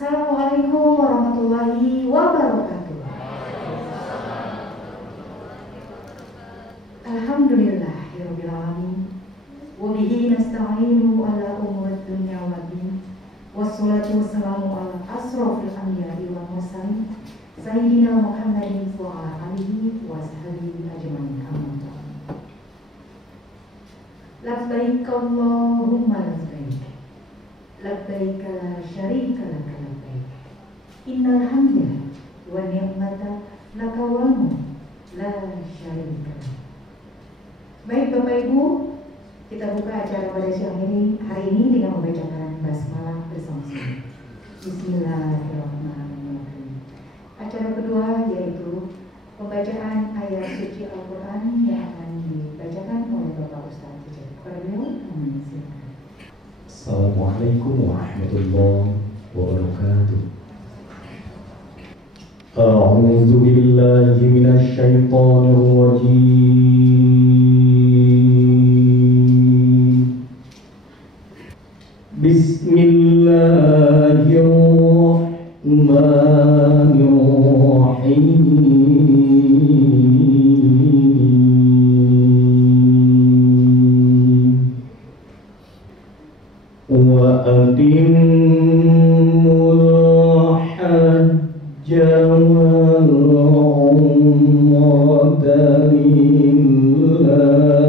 Assalamualaikum warahmatullahi wabarakatuh. Alhamdulillahirabbil alamin. Wa bihi nasta'inu ala umuri dunya waddin. Wassalatu wassalamu ala asrofil anbiya'i wal mursalin sayyidina Muhammadin wa ala alihi wa sahbihi ajmain. Labbaik Allahumma labbaik. Labbaik la syarika laka labbaik. Innal hamda wa ni'mata laka wal mulk la syarika lak. Baik Bapak Ibu, kita buka acara pada siang hari ini dengan membacakan basmalah bersama-sama. Bismillahirrahmanirrahim. Acara kedua yaitu pembacaan ayat suci Al-Quran yang akan dibacakan oleh Bapak Ustaz. Kepada beliau, kami silakan. Assalamualaikum warahmatullahi wabarakatuh. A'udzu billahi minasy syaithanir rajim. Bismillahirrahmanirrahim. Atimul hajja wal umrata lillah.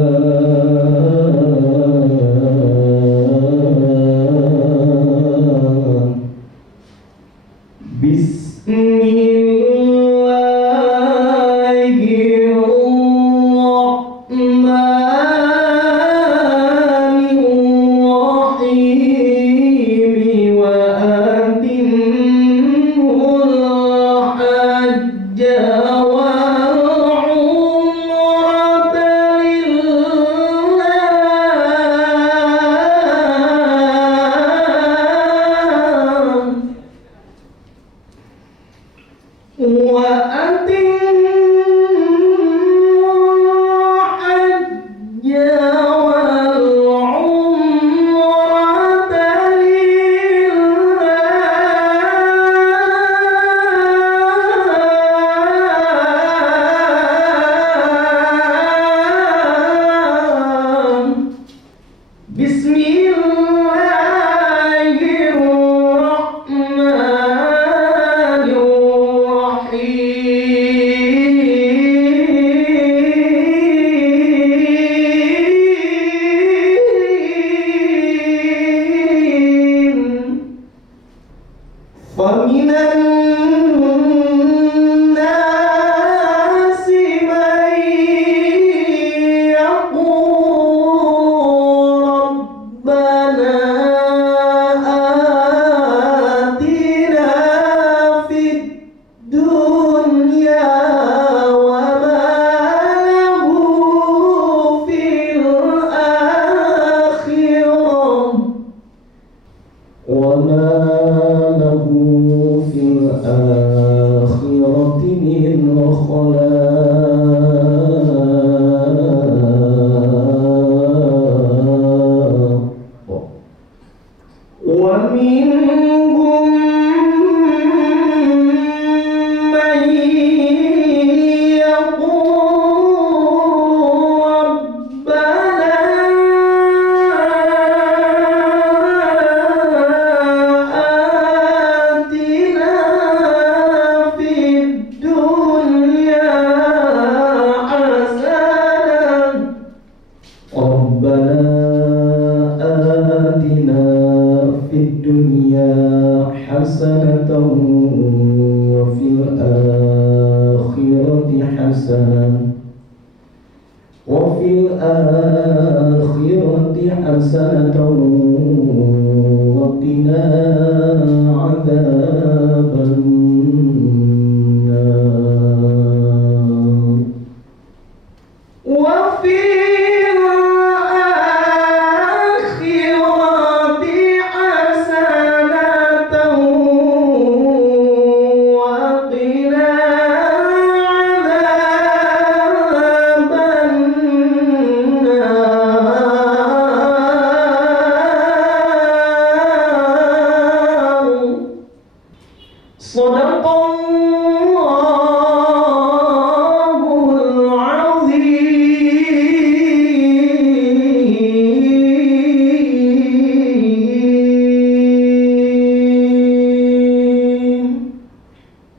Shadaqallahul azim.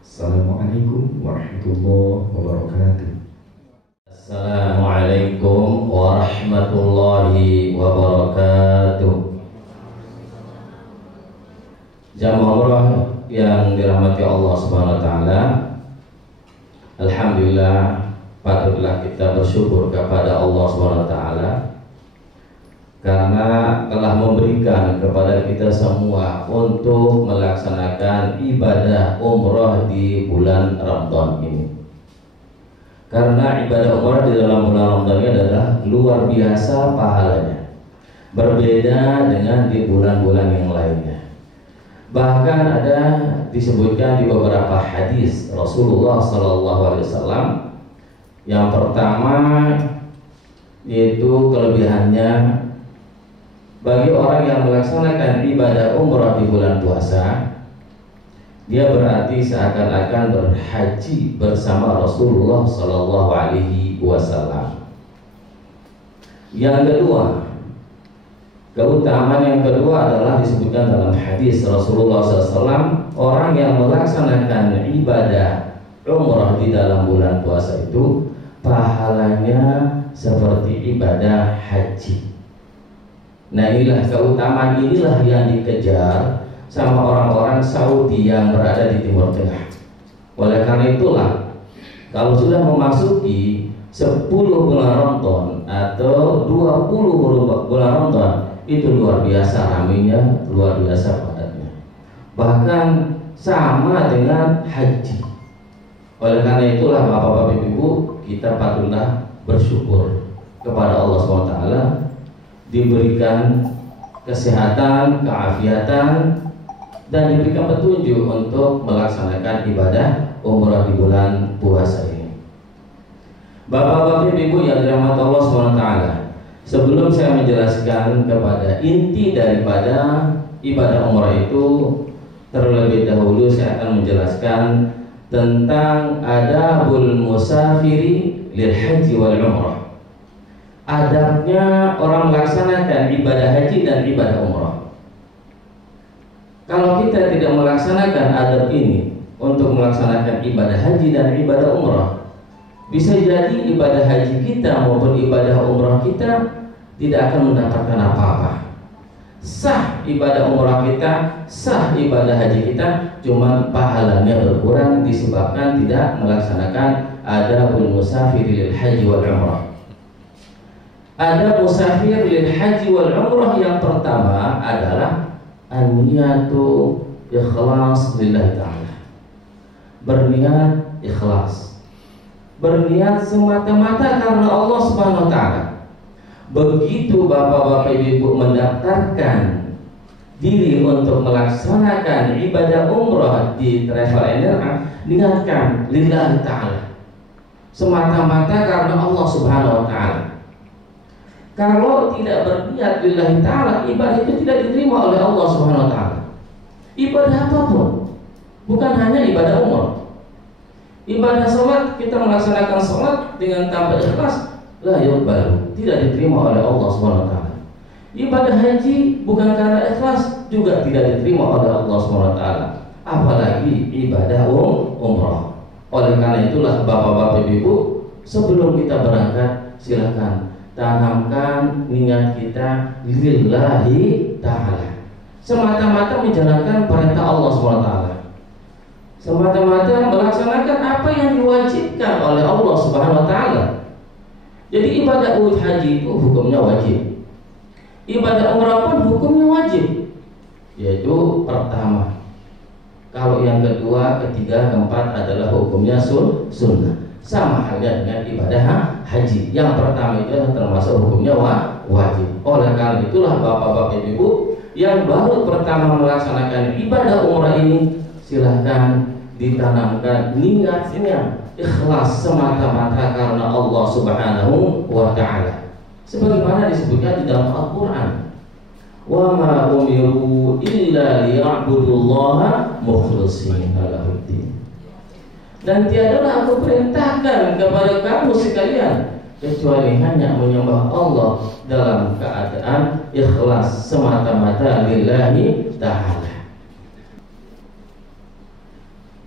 Assalamualaikum warahmatullahi wabarakatuh. Assalamualaikum warahmatullahi wabarakatuh. Jamaah umrah yang dirahmati Allah Subhanahu wa taala. Alhamdulillah, patutlah kita bersyukur kepada Allah Subhanahu wa taala karena telah memberikan kepada kita semua untuk melaksanakan ibadah umrah di bulan Ramadan ini. Karena ibadah umrah di dalam bulan Ramadan ini adalah luar biasa pahalanya, berbeda dengan di bulan-bulan yang lainnya. Bahkan ada disebutkan di beberapa hadis Rasulullah SAW. Yang pertama yaitu kelebihannya bagi orang yang melaksanakan ibadah umrah di bulan puasa, dia berarti seakan-akan berhaji bersama Rasulullah SAW. Yang kedua, keutamaan yang kedua adalah disebutkan dalam hadis Rasulullah SAW, orang yang melaksanakan ibadah umrah di dalam bulan puasa itu pahalanya seperti ibadah haji. Nah, inilah keutamaan inilah yang dikejar sama orang-orang Saudi yang berada di Timur Tengah. Oleh karena itulah, kalau sudah memasuki 10 bulan Ramadan atau 20 bulan Ramadan, itu luar biasa ramainya, luar biasa padatnya, bahkan sama dengan haji. Oleh karena itulah Bapak-bapak Ibu, kita patutlah bersyukur kepada Allah SWT diberikan kesehatan, keafiatan, dan diberikan petunjuk untuk melaksanakan ibadah umrah di bulan puasa ini. Bapak-bapak Ibu yang dirahmati Allah SWT, sebelum saya menjelaskan kepada inti daripada ibadah umrah itu, terlebih dahulu saya akan menjelaskan tentang adabul musafiri lil haji wal umrah. Adabnya orang melaksanakan ibadah haji dan ibadah umrah. Kalau kita tidak melaksanakan adab ini untuk melaksanakan ibadah haji dan ibadah umrah, bisa jadi ibadah haji kita maupun ibadah umrah kita tidak akan mendapatkan apa-apa. Sah ibadah umrah kita, sah ibadah haji kita, cuma pahalanya berkurang disebabkan tidak melaksanakan adabul musafir lil haji wal umrah. Adab musafir lil haji wal umrah yang pertama adalah an-niyatu ikhlas lillahi ta'ala. Berniat ikhlas, berniat semata-mata karena Allah Subhanahu wa taala. Begitu Bapak-bapak Ibu mendaftarkan diri untuk melaksanakan ibadah umrah di Travel NRA, niatkan lillahi ta'ala, semata-mata karena Allah Subhanahu wa taala. Kalau tidak berniat lillahi ta'ala, ibadah itu tidak diterima oleh Allah Subhanahu wa taala. Ibadah apapun, bukan hanya ibadah umrah. Ibadah sholat, kita melaksanakan sholat dengan tanpa ikhlas, la yuqbalu, tidak diterima oleh Allah Subhanahu wa taala. Ibadah haji bukan karena ikhlas, juga tidak diterima oleh Allah Subhanahu wa taala. Apalagi ibadah umrah. Oleh karena itulah Bapak-bapak Ibu, sebelum kita berangkat, silakan tanamkan niat kita lillahi ta'ala, semata-mata menjalankan perintah Allah Subhanahu wa taala, semata-mata melaksanakan apa yang diwajibkan oleh Allah Subhanahu wa taala. Jadi ibadah haji itu hukumnya wajib, ibadah umrah pun hukumnya wajib, yaitu pertama. Kalau yang kedua, ketiga, keempat adalah hukumnya sunnah. Sama halnya dengan ibadah haji. Yang pertama itu termasuk hukumnya wajib. Oleh karena itulah Bapak-bapak Ibu yang baru pertama melaksanakan ibadah umrah ini, silahkan ditanamkan niatnya ikhlas semata-mata karena Allah Subhanahu wa taala. Sebagaimana disebutkan di dalam Al-Qur'an, wa ma umiru illa liya'budullaha mukhlishina lahuddin. Dan tiadalah aku perintahkan kepada kamu sekalian kecuali hanya menyembah Allah dalam keadaan ikhlas semata-mata lillahi ta'ala.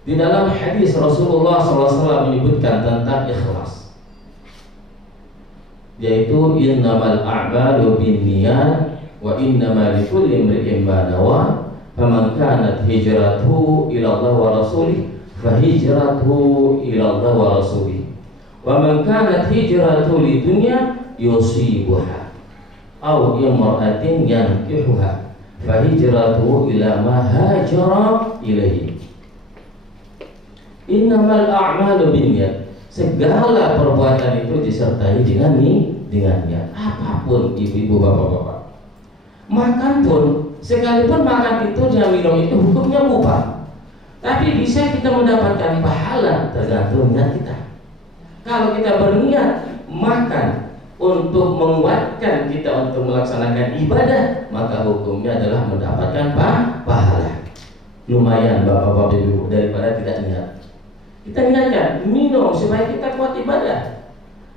Di dalam hadis Rasulullah SAW menyebutkan tentang ikhlas, yaitu innamal a'malu binniyat wa innamal likulli imri'in ma nawa faman kanat hijratuhu ila Allah wa rasulih fa hijratuhu ila Allah wa rasulih wa man kanat hijratuhu lidunya yusibuha aw imra'atin yankihuha fa hijratuhu ila ma hajara ilaihi. Innamal a'malu binniyat, segala perbuatan itu disertai dengan niat. Apapun ibu-ibu, bapak-bapak, makan pun, sekalipun makan itu dan minum itu hukumnya mubah, tapi bisa kita mendapatkan pahala tergantung niat kita. Kalau kita berniat makan untuk menguatkan kita untuk melaksanakan ibadah, maka hukumnya adalah mendapatkan pahala. Lumayan bapak-bapak ibu daripada tidak niat. Kita niatkan minum supaya kita kuat ibadah.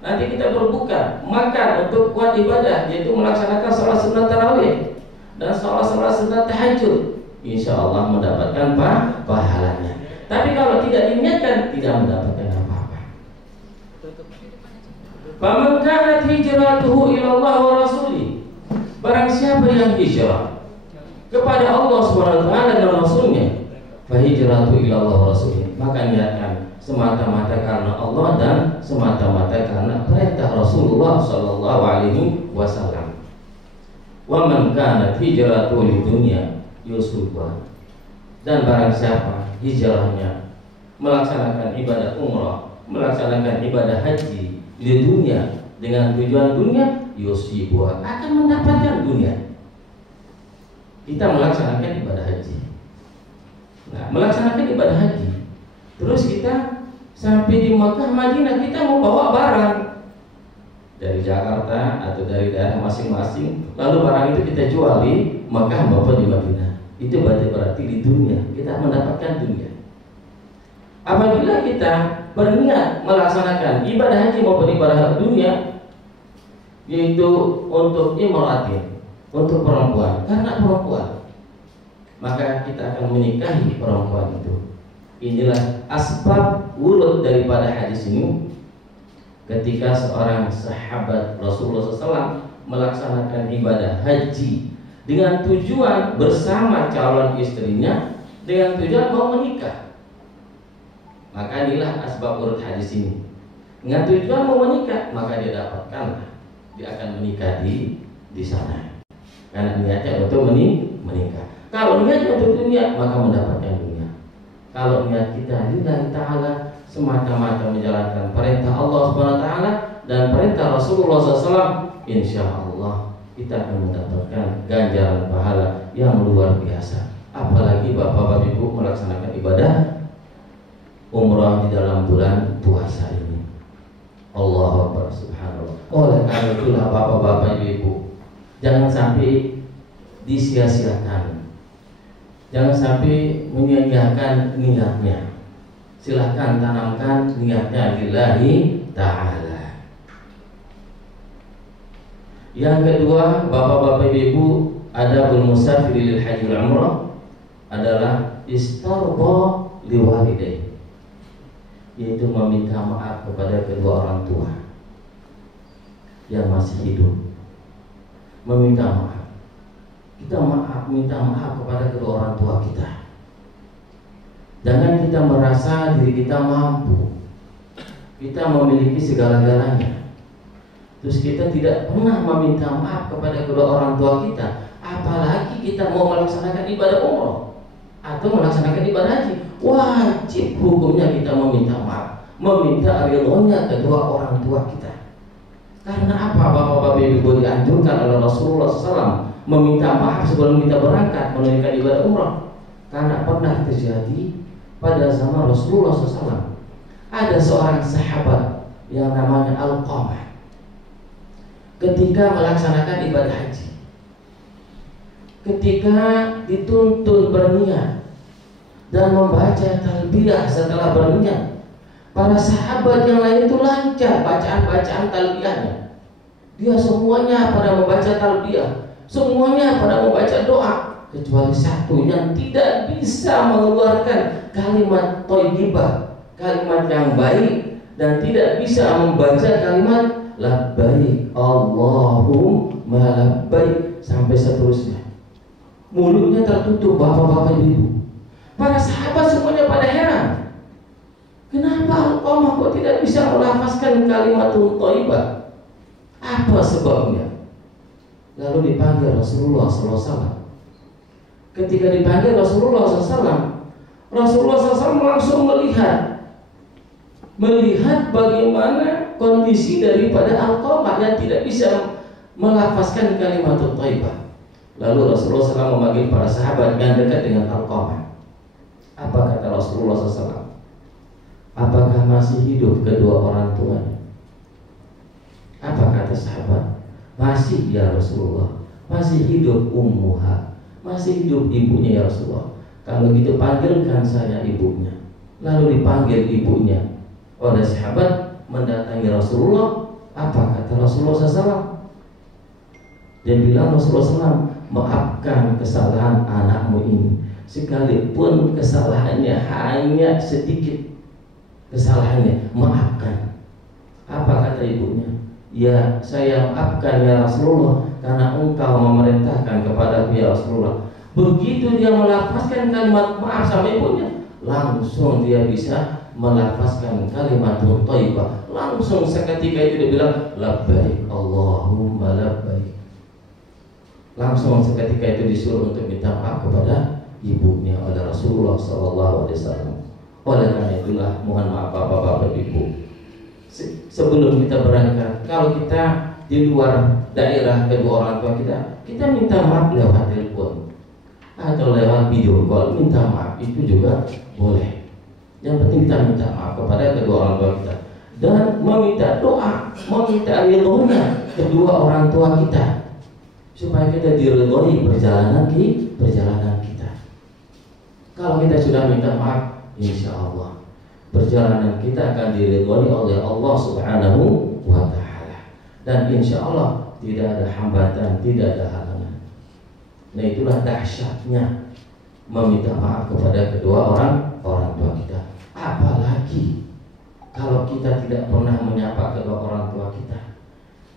Nanti kita berbuka, makan untuk kuat ibadah, yaitu melaksanakan sholat sunat tarawih dan sholat sunat tahajud. Insya Allah mendapatkan pahalanya. Tapi kalau tidak diniatkan, tidak mendapatkan apa-apa. Faman kanat hijratuhu ila Allah wa rasulih, barang siapa yang hijrah kepada Allah SWT dan Rasulnya, fa hijratu ila Allah wa rasulih, maka niatkan semata-mata karena Allah dan semata-mata karena perintah Rasulullah sallallahu alaihi wasallam. Wa man kanat hijratuhu lidunya yusufa, dan barang siapa hijrahnya melaksanakan ibadah umrah, melaksanakan ibadah haji di dunia dengan tujuan dunia, yusibuha, akan mendapatkan dunia. Kita melaksanakan ibadah haji. Nah, melaksanakan ibadah haji, terus kita sampai di Makkah, Madinah, kita mau bawa barang dari Jakarta atau dari daerah masing-masing, lalu barang itu kita jual di Makkah maupun di Madinah. Itu berarti di dunia kita mendapatkan dunia. Apabila kita berniat melaksanakan ibadah haji maupun ibadah dunia, yaitu untuk imra'atin, untuk perempuan, karena perempuan, maka kita akan menikahi perempuan itu. Inilah asbab wurud daripada hadis ini. Ketika seorang sahabat Rasulullah SAW melaksanakan ibadah haji dengan tujuan bersama calon istrinya, dengan tujuan mau menikah, maka inilah asbab wurud hadis ini. Dengan tujuan mau menikah, maka dia dapatkan, dia akan menikah di sana, karena niatnya untuk menikah. Kalau niatnya untuk dunia, maka mendapatkan dunia. Kalau niat kita lillahi ta'ala, semata-mata menjalankan perintah Allah SWT dan perintah Rasulullah SAW, insya Allah kita akan mendapatkan ganjaran pahala yang luar biasa. Apalagi bapak-bapak ibu melaksanakan ibadah umrah di dalam bulan puasa ini. Allahu Akbar, subhanallah. Oleh karena itulah bapak-bapak ibu, jangan sampai disia-siakan, jangan sampai menyia-nyiakan niatnya. Silahkan tanamkan niatnya lillahi ta'ala. Yang kedua, bapak-bapak ibu, adabul musafir lil haji wal umrah adalah istarqa liwalidayhi, yaitu meminta maaf kepada kedua orang tua yang masih hidup. Meminta maaf. Kita minta maaf kepada kedua orang tua kita. Jangan kita merasa diri kita mampu, kita memiliki segala-galanya, terus kita tidak pernah meminta maaf kepada kedua orang tua kita. Apalagi kita mau melaksanakan ibadah umrah atau melaksanakan ibadah haji, wajib hukumnya kita meminta maaf, meminta ridhonya kedua orang tua kita. Karena apa bapak-bapak ibu dianjurkan oleh Rasulullah SAW meminta maaf sebelum kita berangkat menunaikan ibadah umrah? Karena pernah terjadi pada zaman Rasulullah SAW, ada seorang sahabat yang namanya Alqamah. Ketika melaksanakan ibadah haji, ketika dituntun berniat dan membaca talbiyah setelah berniat, para sahabat yang lain itu lancar bacaan-bacaan talbiyahnya. Dia semuanya pada membaca talbiyah, semuanya pada membaca doa, kecuali satu yang tidak bisa mengeluarkan kalimat thayyibah, kalimat yang baik, dan tidak bisa membaca kalimat labbaik Allahumma labbaik sampai seterusnya. Mulutnya tertutup, bapak-bapak ibu. Para sahabat semuanya pada heran. Kenapa Alqamah kok tidak bisa melafazkan kalimat thayyibah? Apa sebabnya? Lalu dipanggil Rasulullah SAW. Ketika dipanggil Rasulullah SAW, Rasulullah SAW langsung melihat bagaimana kondisi daripada Alqamah yang tidak bisa melafazkan kalimat thayyibah. Lalu Rasulullah SAW memanggil para sahabat yang dekat dengan Alqamah. Apa kata Rasulullah SAW? Apakah masih hidup kedua orang tuanya? Apa kata sahabat? Masih ya Rasulullah. Masih hidup ummuha. Masih hidup ibunya ya Rasulullah. Kalau gitu panggilkan saya ibunya. Lalu dipanggil ibunya oleh sahabat mendatangi Rasulullah. Apa kata Rasulullah SAW? Dia bilang Rasulullah SAW, maafkan kesalahan anakmu ini, sekalipun kesalahannya hanya sedikit. Kesalahannya maafkan. Apa kata ibunya? Ya, saya maafkan ya Rasulullah, karena engkau memerintahkan kepada ya Rasulullah. Begitu dia melafazkan kalimat maaf sama ibunya, langsung dia bisa melafazkan kalimat thayyibah. Langsung seketika itu dia bilang labbaik Allahumma labbaik. Langsung seketika itu disuruh untuk minta maaf kepada ibunya oleh Rasulullah SAW. Oleh karena itulah mohon maaf bapak-bapak ibu, sebelum kita berangkat, kalau kita di luar daerah kedua orang tua kita minta maaf lewat telepon atau lewat video call, minta maaf itu juga boleh. Yang penting kita minta maaf kepada kedua orang tua kita dan meminta doa, meminta ridhonya kedua orang tua kita supaya kita diridhoi perjalanan kita. Kalau kita sudah minta maaf, insya Allah perjalanan kita akan diridhoi oleh Allah Subhanahu wa Ta'ala, dan insya Allah tidak ada hambatan, tidak ada halangan. Nah, itulah dahsyatnya meminta maaf kepada kedua orang tua kita. Apalagi kalau kita tidak pernah menyapa kedua orang tua kita,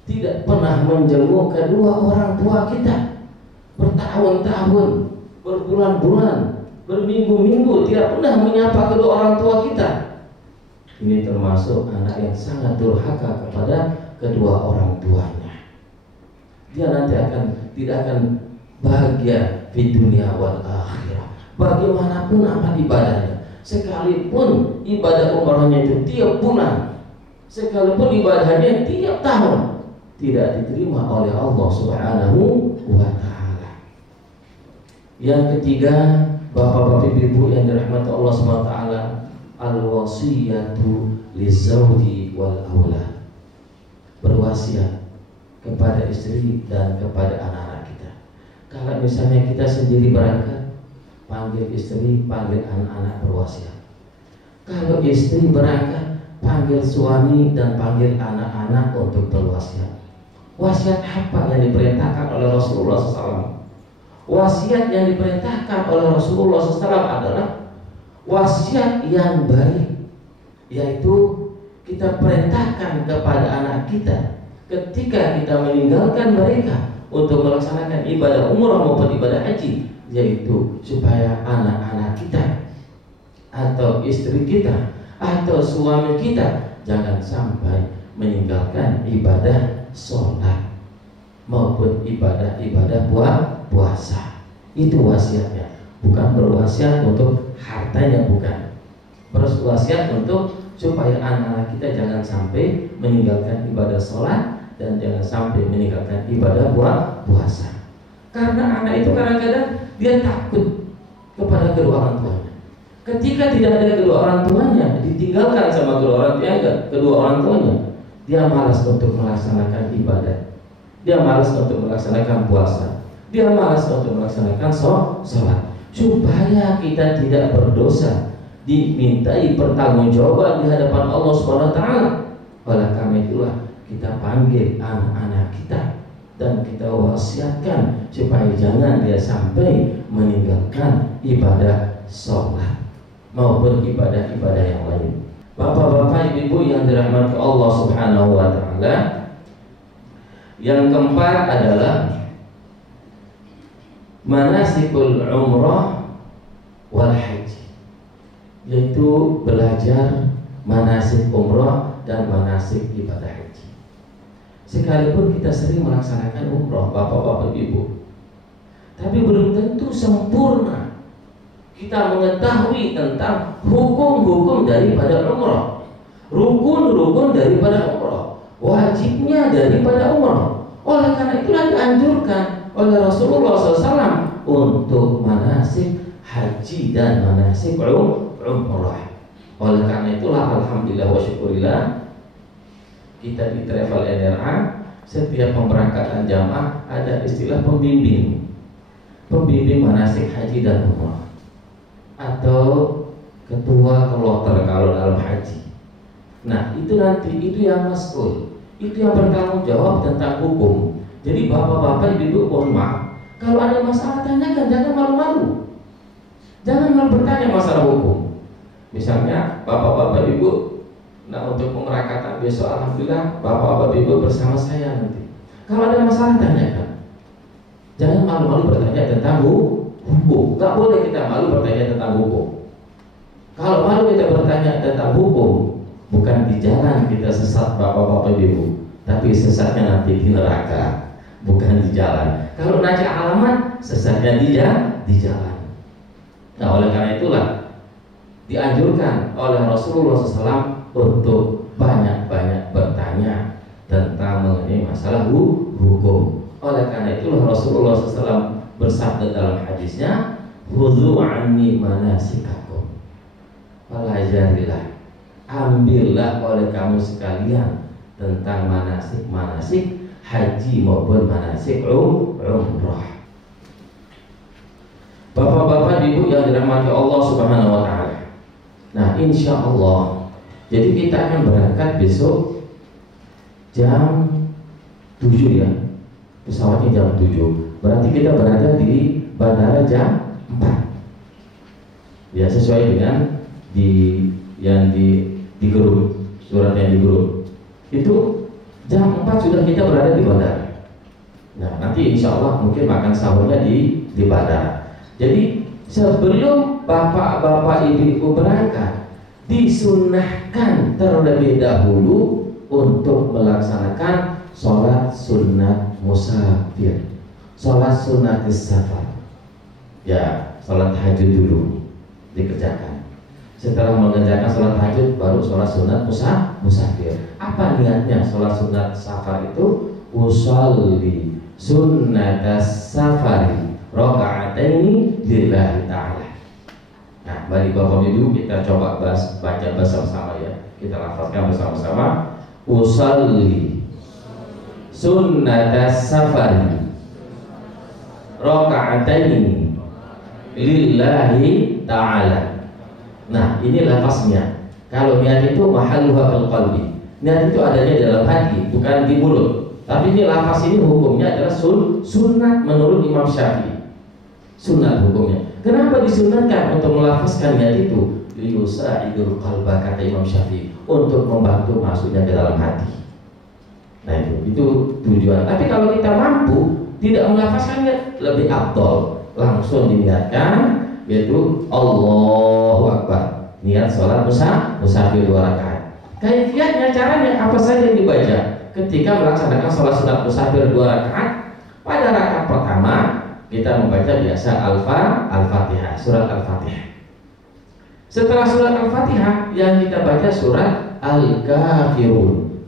tidak pernah menjenguk kedua orang tua kita, bertahun-tahun, berbulan-bulan, berminggu-minggu tidak pernah menyapa kedua orang tua kita. Ini termasuk anak yang sangat durhaka kepada kedua orang tuanya. Dia nanti tidak akan bahagia di dunia wal akhirah. Bagaimanapun amal ibadahnya, sekalipun ibadah umrahnya itu tiap bulan, sekalipun ibadahnya tiap tahun, tidak diterima oleh Allah Subhanahu wa Ta'ala. Yang ketiga, bapak-bapak ibu yang dirahmati Allah Subhanahu wa Ta'ala, al-wasiyatu lizawji wal aulad. Berwasiat kepada istri dan kepada anak-anak kita. Kalau misalnya kita sendiri berangkat, panggil istri, panggil anak-anak berwasiat. Kalau istri berangkat, panggil suami dan panggil anak-anak untuk berwasiat. Wasiat apa yang diperintahkan oleh Rasulullah SAW? Wasiat yang diperintahkan oleh Rasulullah SAW adalah wasiat yang baik, yaitu kita perintahkan kepada anak kita ketika kita meninggalkan mereka untuk melaksanakan ibadah umrah maupun ibadah haji, yaitu supaya anak-anak kita atau istri kita atau suami kita jangan sampai meninggalkan ibadah sholat maupun ibadah puasa. Itu wasiatnya, bukan berwasiat untuk hartanya, bukan. Berwasiat untuk supaya anak-anak kita jangan sampai meninggalkan ibadah sholat dan jangan sampai meninggalkan ibadah puasa. Karena anak itu kadang-kadang dia takut kepada kedua orang tuanya. Ketika tidak ada kedua orang tuanya, ditinggalkan sama kedua orang tuanya, dia malas untuk melaksanakan ibadah, dia malas untuk melaksanakan puasa, dia malas untuk melaksanakan sholat. Supaya kita tidak berdosa, dimintai pertanggungjawaban di hadapan Allah Subhanahu wa taala. Oleh karena itulah kita panggil anak-anak kita dan kita wasiatkan supaya jangan dia sampai meninggalkan ibadah sholat maupun ibadah-ibadah yang lain. Bapak-bapak, ibu-ibu yang dirahmati Allah Subhanahu wa taala, yang keempat adalah manasikul umrah wal haji, yaitu belajar manasik umrah dan manasik ibadah haji. Sekalipun kita sering melaksanakan umrah, bapak-bapak ibu, tapi belum tentu sempurna kita mengetahui tentang hukum-hukum daripada umrah, rukun-rukun daripada umrah, wajibnya daripada umrah. Oleh karena itulah dianjurkan oleh Rasulullah SAW untuk manasik haji dan manasik umrah. Oleh karena itulah alhamdulillah wa syukurillah, kita di Travel NRA setiap pemberangkatan jamaah ada istilah pembimbing manasik haji dan umrah, atau ketua kloter kalau dalam haji. Nah, itu nanti itu yang mas'ul, itu yang bertanggung jawab tentang hukum. Jadi bapak-bapak, ibu, mohon maaf, kalau ada masalah tanyakan, jangan malu-malu, jangan malu bertanya masalah hukum. Misalnya bapak-bapak ibu, nah untuk pemerakatan besok alhamdulillah bapak-bapak ibu bersama saya nanti. Kalau ada masalah tanyakan, jangan malu-malu bertanya tentang hukum. Gak boleh kita malu bertanya tentang hukum. Kalau malu kita bertanya tentang hukum, bukan di jalan kita sesat bapak-bapak ibu, tapi sesatnya nanti di neraka, bukan di jalan. Kalau nanya alamat, sesatnya di jalan. Nah, oleh karena itulah dianjurkan oleh Rasulullah SAW untuk banyak-banyak bertanya tentang mengenai masalah hukum. Oleh karena itulah Rasulullah SAW bersabda dalam hadisnya, "Khudhu anni manasikakum." Pelajarilah, ambillah oleh kamu sekalian tentang manasik-manasik haji maupun manasik umrah. Bapak-bapak, ibu yang dirahmati Allah Subhanahu wa taala. Nah, insya Allah, jadi kita akan berangkat besok jam 7 ya. Pesawatnya jam 7. Berarti kita berada di bandara jam 4. Ya, sesuai dengan di grup, surat yang di grup. Itu jam 4 sudah kita berada di bandara. Nah, nanti insya Allah mungkin makan sahurnya di bandara. Jadi sebelum bapak-bapak ibu-ibu berangkat, disunnahkan terlebih dahulu untuk melaksanakan sholat sunat musafir, sholat sunat safar. Ya, sholat tahajud dulu dikerjakan. Setelah mengerjakan sholat tahajud, baru sholat sunat musafir. Apa niatnya sholat sunat safar itu? Usolli sunat safari raka'ataini lillahi ta'ala. Nah, mari bapak ibu kita coba baca bersama-sama ya. Kita lafazkan bersama-sama. Usolli sunat safari raka'ataini lillahi ta'ala. Nah, ini lafaznya. Kalau niat itu mahalluha fil qalbi. Niat itu adanya dalam hati, bukan di mulut. Tapi ini lafaz ini hukumnya adalah sunnat menurut Imam Syafi'i. Sunnat hukumnya. Kenapa disunatkan untuk melafazkan niat itu? Liyusa'idul qalba, kata Imam Syafi'i, untuk membantu masuknya ke dalam hati. Nah, itu tujuan. Tapi kalau kita mampu tidak melafazkannya, lebih afdol langsung diniatkan, yaitu Allahu Akbar, niat sholat musafir 2 rakaat. Kaifiatnya, caranya apa saja yang dibaca ketika melaksanakan sholat sunat musafir 2 rakaat? Pada rakaat pertama kita membaca biasa Al-Fatihah, surat Al-Fatihah. Setelah surat Al-Fatihah yang kita baca surat Al-Kafirun.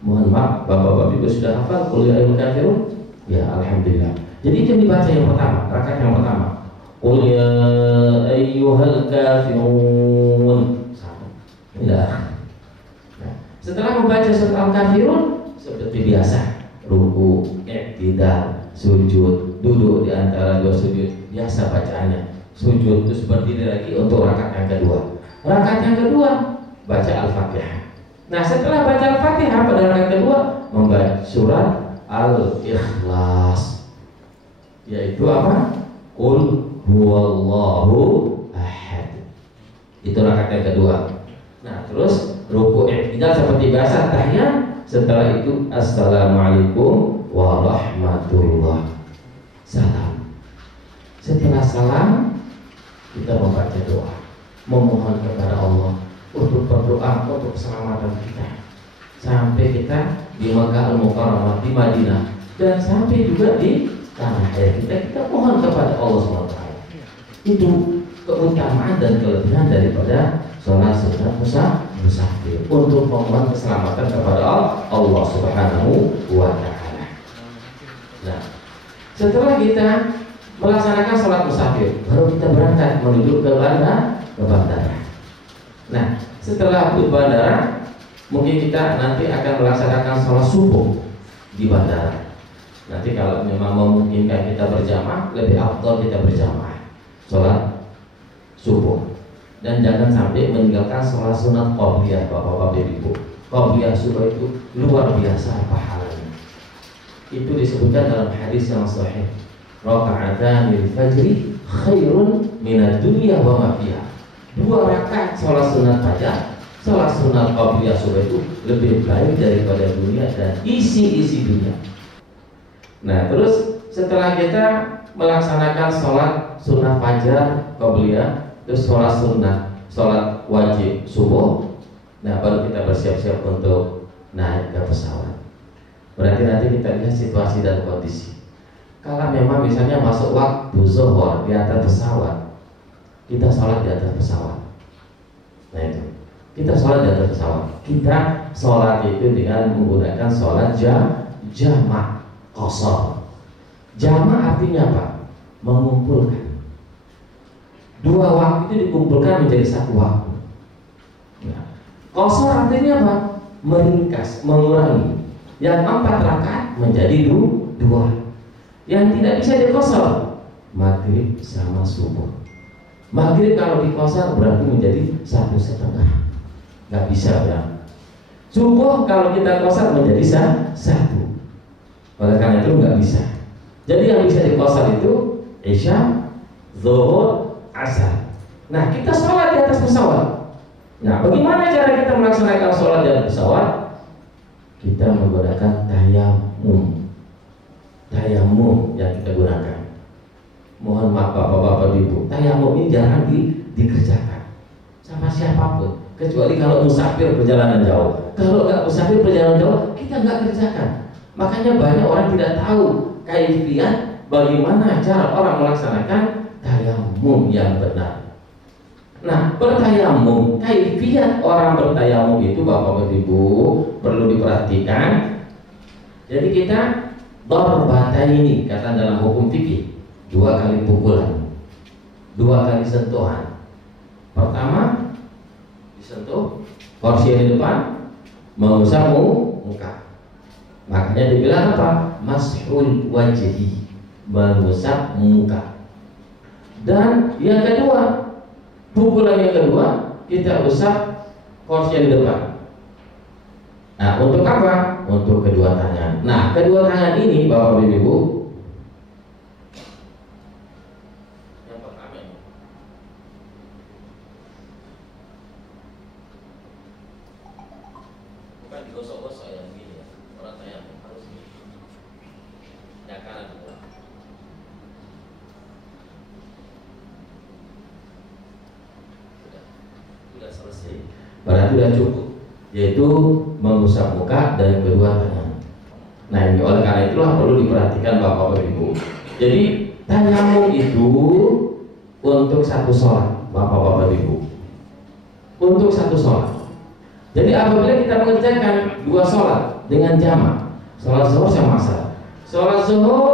Mohon maaf, bapak-bapak ibu sudah hafal Qul ya ayyuhal kafirun? Ya, alhamdulillah. Jadi itu dibaca yang pertama, rakaat yang pertama. Qul ya ayyuhal kafirun. Ya. Nah, setelah membaca surat Al-Kafirun seperti biasa, ruku, i'tidal, sujud, duduk di antara dua sujud, biasa bacaannya. Sujud terus berdiri lagi untuk rakaat yang kedua. Rakaat yang kedua baca Al-Fatihah. Nah, setelah baca Al-Fatihah pada rakaat kedua membaca surat Al-Ikhlas, yaitu apa? Qul huwallahu ahad. Itu rakaat yang kedua. Nah, terus ruku' i'tidal seperti biasa tahiyat. Setelah itu assalamualaikum warahmatullah, salam. Setelah salam kita membaca doa, memohon kepada Allah untuk berdoa untuk keselamatan kita sampai kita di Makkah Al-Mukarramah, di Madinah, dan sampai juga di tanah air kita mohon kepada Allah SWT. Itu keutamaan dan kelebihan daripada sholat sunat musafir untuk memohon keselamatan kepada Allah Subhanahu wa Ta'ala. Nah, setelah kita melaksanakan sholat musafir, baru kita berangkat menuju ke bandara. Nah, setelah ke bandara, mungkin kita nanti akan melaksanakan sholat subuh di bandara. Nanti kalau memang memungkinkan kita berjamaah, lebih afdal kita berjamaah sholat subuh. Dan jangan sampai meninggalkan sholat sunat qabliyah, bapak-bapak, ibu. Qabliyah subuh itu luar biasa pahalanya. Itu disebutkan dalam hadis yang sahih, raka'atanil fajri khairun minad dunya wa ma fiha. 2 rakaat sholat sunat fajar, sholat sunat qabliyah subuh itu lebih baik daripada dunia dan isi-isi dunia. Nah, terus setelah kita melaksanakan sholat sunat fajar qabliyah, terus sholat sunnah, sholat wajib subuh, nah baru kita bersiap-siap untuk naik ke pesawat. Berarti nanti kita lihat situasi dan kondisi. Kalau memang misalnya masuk waktu zuhur di atas pesawat, kita sholat di atas pesawat. Nah itu, kita sholat di atas pesawat. Kita sholat itu dengan menggunakan sholat jamak qashar. Jamak artinya apa? Mengumpulkan. 2 waktu itu dikumpulkan menjadi 1 waktu. Nah, qashar artinya apa? Meringkas, mengurangi. Yang 4 rakaat menjadi 2. Yang tidak bisa diqashar, maghrib sama subuh. Maghrib kalau diqashar berarti menjadi 1,5. Nggak bisa ya. Subuh kalau kita qashar menjadi 1. Oleh karena itu nggak bisa. Jadi yang bisa diqashar itu isya, zuhur, asar. Nah, kita sholat di atas pesawat. Nah, bagaimana cara kita melaksanakan sholat di atas pesawat? Kita menggunakan tayamum. Tayamum yang kita gunakan. Mohon maaf bapak-bapak ibu, tayamum ini jarang dikerjakan sama siapapun, kecuali kalau musafir perjalanan jauh. Kalau nggak musafir perjalanan jauh, kita nggak kerjakan. Makanya banyak orang tidak tahu kaifiyat bagaimana cara orang melaksanakan tayamum yang benar. Nah, bertayamum, kaifiyat orang bertayamum itu bapak ibu perlu diperhatikan. Jadi kita darbataini kata dalam hukum fikih, 2 kali pukulan, 2 kali sentuhan. Pertama disentuh porsi yang di depan, mengusap muka. Makanya dibilang apa? Mashul wajhi, mengusap muka. Dan yang kedua, pukulan yang kedua kita usap porsi yang di depan. Nah, untuk apa? Untuk kedua tangan. Nah, kedua tangan ini bapak ibu, yang pertama ini, bukan digosok-gosok yang begini ya. Orang tanya harus gini. Yang kanan dulu. Sudah selesai. Berarti sudah cukup, yaitu mengusap muka dan kedua tangan. Nah, ini oleh karena itulah perlu diperhatikan bapak ibu. Jadi tayamum itu untuk 1 sholat bapak ibu, untuk 1 sholat. Jadi apabila kita mengerjakan 2 sholat dengan jamak, sholat zuhur sama asar, sholat zuhur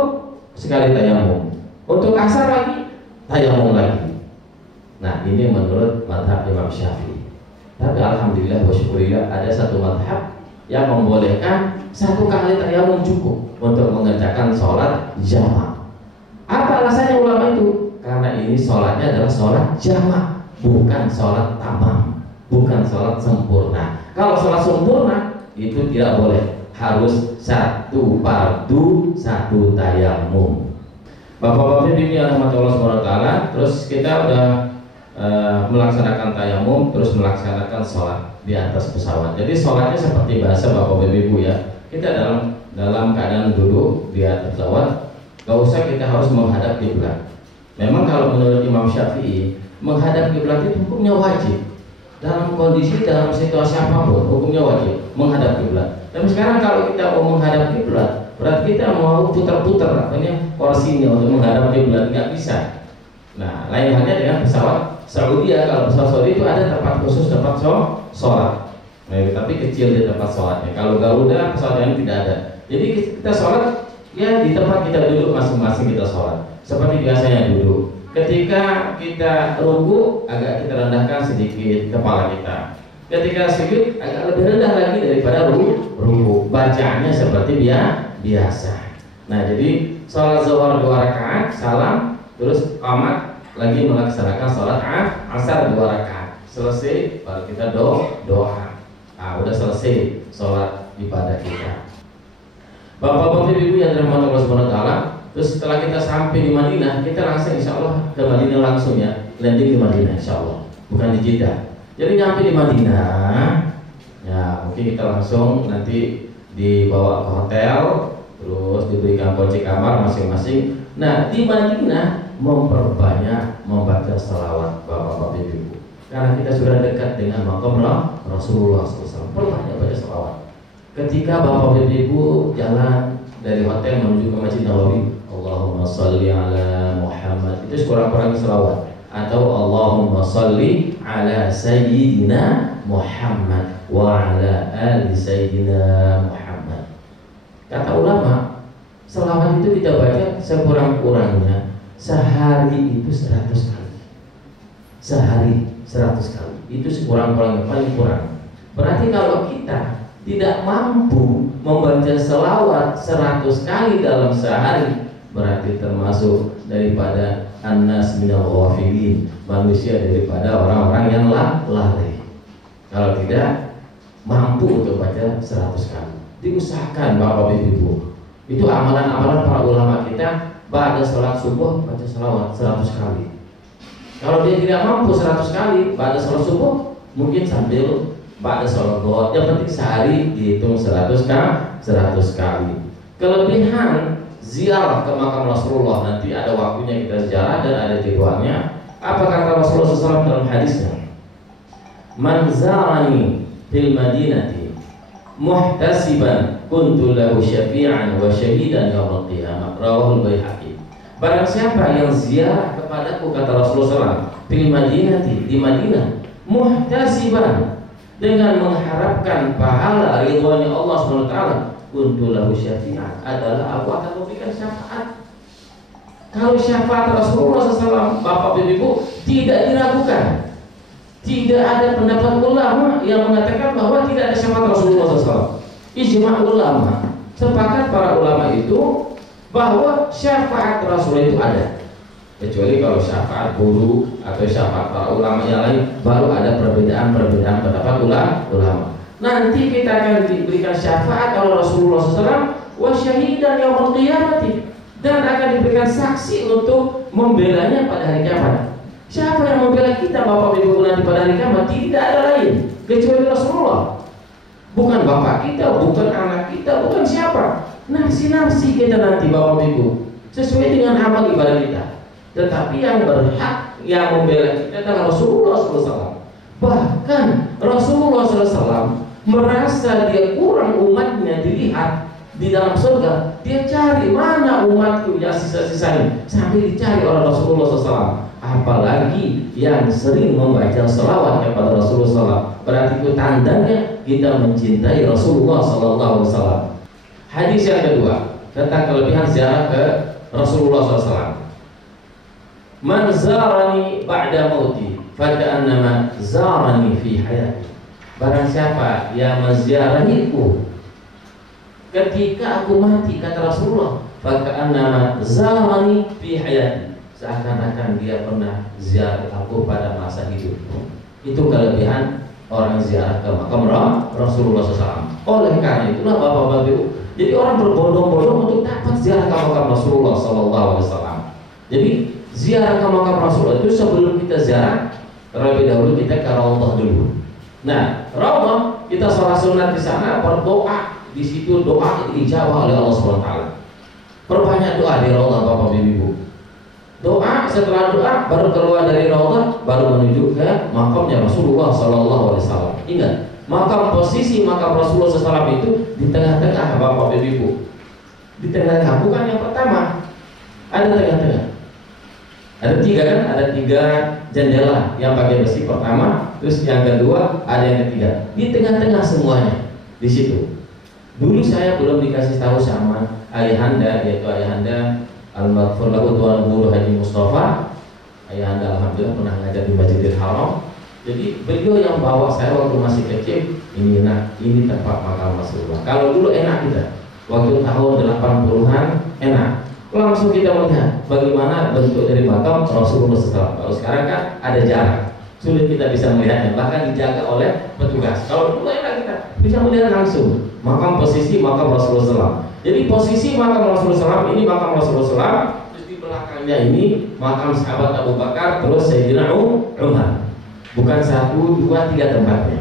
sekali tayamum, untuk asar lagi tayamum lagi. Nah, ini menurut mazhab Imam Syafi'i. Tapi alhamdulillah wa syukurillah ada satu mazhab yang membolehkan 1 kali tayamum cukup untuk mengerjakan sholat jamak. Apa alasannya ulama itu? Karena ini sholatnya adalah sholat jamak, bukan sholat tamam, bukan sholat sempurna. Kalau sholat sempurna itu tidak boleh, harus 1 fardu 1 tayamum. Bapak-bapak Ibu yang dirahmati Allah Subhanahu wa taala, terus kita udah melaksanakan tayamum, terus melaksanakan sholat di atas pesawat. Jadi sholatnya seperti bahasa Bapak Ibu ya. Kita dalam keadaan duduk di atas pesawat, gak usah kita harus menghadap kiblat. Memang kalau menurut Imam Syafi'i, menghadap kiblat itu hukumnya wajib. Dalam kondisi, dalam situasi apapun, hukumnya wajib menghadap kiblat. Tapi sekarang kalau kita mau menghadap kiblat, berarti kita mau putar-putar artinya porsinya untuk menghadap kiblat, nggak bisa. Nah, lain halnya dengan pesawat Saudi ya. Kalau pesawat Saudi itu ada tempat khusus tempat sholat. Nah, tapi kecil di tempat sholatnya. Kalau Garuda pesawat yang tidak ada. Jadi kita sholat ya di tempat kita duduk masing-masing kita sholat. Seperti biasanya duduk. Ketika kita rukuk agak kita rendahkan sedikit kepala kita. Ketika sujud agak lebih rendah lagi daripada rukuk. Bacaannya seperti biasa. Nah, jadi sholat zuhur 2 rakaat, salam, terus qamat, lagi melaksanakan sholat asar 2 rakaat. Selesai baru kita doa. Nah, udah selesai sholat ibadah kita. Bapak-bapak Ibu yang dirahmati Allah Subhanahu wa taala, terus setelah kita sampai di Madinah, kita langsung insya Allah ke Madinah langsung ya, landing di Madinah insya Allah, bukan di Jeddah. Jadi nyampe di Madinah, ya mungkin kita langsung nanti dibawa ke hotel, terus diberikan kunci kamar masing-masing. Nah, di Madinah memperbanyak membaca salawat Bapak-bapak Ibu, karena kita sudah dekat dengan makam Rasulullah SAW. Perbanyak baca salawat. Ketika Bapak Ibu jalan dari hotel menuju ke Masjid Nabawi, Allahumma sholli ala Muhammad, itu sekurang-kurangnya salawat. Atau Allahumma sholli ala Sayyidina Muhammad wa ala ali Sayyidina Muhammad. Kata ulama, salawat itu kita baca sekurang-kurangnya sehari itu 100 kali. Sehari 100 kali. Itu sekurang-kurangnya, paling kurang. Berarti kalau kita tidak mampu membaca selawat 100 kali dalam sehari, berarti termasuk daripada annas minal ghafilin, manusia daripada orang-orang yang lalai. Kalau tidak mampu untuk baca 100 kali, diusahakan Bapak Ibu. Itu amalan-amalan para ulama kita. Pada sholat subuh baca selawat 100 kali. Kalau dia tidak mampu 100 kali pada sholat subuh, mungkin sambil pada sholat duha. Yang penting sehari dihitung 100 kali. Kelebihan ziarah ke makam Rasulullah, nanti ada waktunya kita ziarah dan ada jadwalnya. Apa kata Rasulullah SAW dalam hadisnya? Man zarani fil madinati muhtasiban kuntu lahu syafi'an wa syahidan yaumil qiyamah. Rawahul Baihaqi. Barang siapa yang ziarah kepadaku, kata Rasulullah SAW, fil madinati, di Madinah, muhtasiban, dengan mengharapkan pahala ridhonya Allah SWT, kuntu lahu syafi'an, adalah aku akan memberikan syafaat. Kalau syafaat Rasulullah SAW, Bapak Ibu, tidak diragukan. Tidak ada pendapat ulama yang mengatakan bahwa tidak ada syafaat Rasulullah SAW. Ijma' ulama, sepakat para ulama itu bahwa syafaat Rasulullah itu ada. Kecuali kalau syafaat guru atau syafaat para ulama yang lain, baru ada perbedaan pendapat ulama. Nanti kita akan diberikan syafaat oleh Rasulullah SAW, wa syahidan yaumil qiyamati, dan akan diberikan saksi untuk membelanya pada hari kiamat. Siapa yang membela kita Bapak Ibu nanti pada hari kiamat? Tidak ada lain kecuali Rasulullah. Bukan bapak kita, bukan anak kita, bukan siapa. Nafsi-nafsi kita nanti Bapak Ibu, sesuai dengan amal ibadah kita. Tetapi yang berhak yang membela kita adalah Rasulullah SAW. Bahkan Rasulullah SAW merasa dia kurang umatnya dilihat di dalam surga. Dia cari mana umatku yang sisa-sisanya, sampai dicari oleh Rasulullah SAW. Apalagi yang sering membaca selawat kepada Rasulullah SAW, berarti itu tandanya kita mencintai Rasulullah SAW. Hadis yang kedua tentang kelebihan ziarah ke Rasulullah SAW. Man zarani ba'da mauti faka'annama zarani fi hayati. barang siapa yang menziarahiku ketika aku mati, kata Rasulullah, faka'annama zarani fi hayati, seakan-akan dia pernah ziarah aku pada masa hidup. Itu kelebihan orang ziarah ke makam Rasulullah SAW. Oleh karena itulah Bapak-bapak Ibu, jadi orang berbondong-bondong untuk dapat ziarah ke makam Rasulullah SAW. Jadi ziarah ke makam Rasulullah itu sebelum kita ziarah, terlebih dahulu kita ke Raudhah dulu. Nah, Raudhah kita sholat sunat di sana, berdoa di situ, doa dijawab oleh Allah SWT. Perbanyak doa di Raudhah Bapak Ibu. Doa, setelah doa baru keluar dari Raudhah, baru menuju ke makamnya Rasulullah SAW. Ingat, posisi makam Rasulullah SAW itu di tengah-tengah Bapak Ibu. Di tengah-tengah, bukan yang pertama, ada tengah-tengah. Ada tiga kan? Ada tiga jendela yang pakai besi pertama, terus yang kedua, ada yang ketiga. Di tengah-tengah semuanya di situ. Dulu saya belum dikasih tahu sama ayahanda, yaitu ayahanda Al-Maghfur lahu Tuan Guru Haji Mustafa. Ayahanda alhamdulillah pernah ngajar di Masjidil Haram. Jadi beliau yang bawa saya waktu masih kecil. Ini tempat makam Rasulullah. Kalau dulu enak kita, waktu tahun 80-an enak. Langsung kita melihat bagaimana bentuk dari makam Rasulullah SAW. Kalau sekarang kan ada jarak, sulit kita bisa melihatnya, bahkan dijaga oleh petugas. Kalau dulu enak kita bisa melihat langsung posisi makam Rasulullah SAW. Jadi posisi makam Rasulullah SAW ini makam Rasulullah SAW, terus di belakangnya ini makam sahabat Abu Bakar, terus Sayyidina Umar. Bukan 1, 2, 3 tempatnya.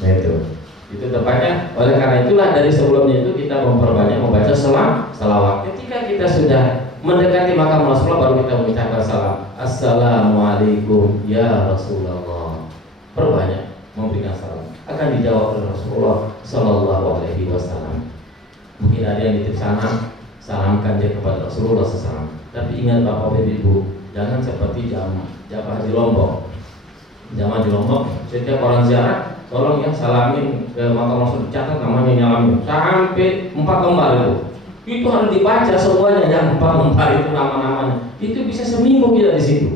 Nah itu tempatnya. Oleh karena itulah dari sebelumnya itu kita memperbanyak membaca salawat. Ketika kita sudah mendekati makam Rasulullah, baru kita mengucapkan salam. Assalamualaikum ya Rasulullah. Perbanyak memberikan salam. Akan dijawab oleh Rasulullah SAW. Mungkin ada yang nitip salam, salamkan dia kepada Rasulullah SAW. Tapi ingat Bapak Ibu, jangan seperti jamaah haji Lombok. Jamaah haji Lombok, setiap orang ziarah, tolong ya salamin ke makam Rasul, catat namanya, nyalamin sampai 4 lembar itu. Itu harus dibaca semuanya, yang 4 lembar itu nama-namanya. Itu bisa seminggu kita di situ.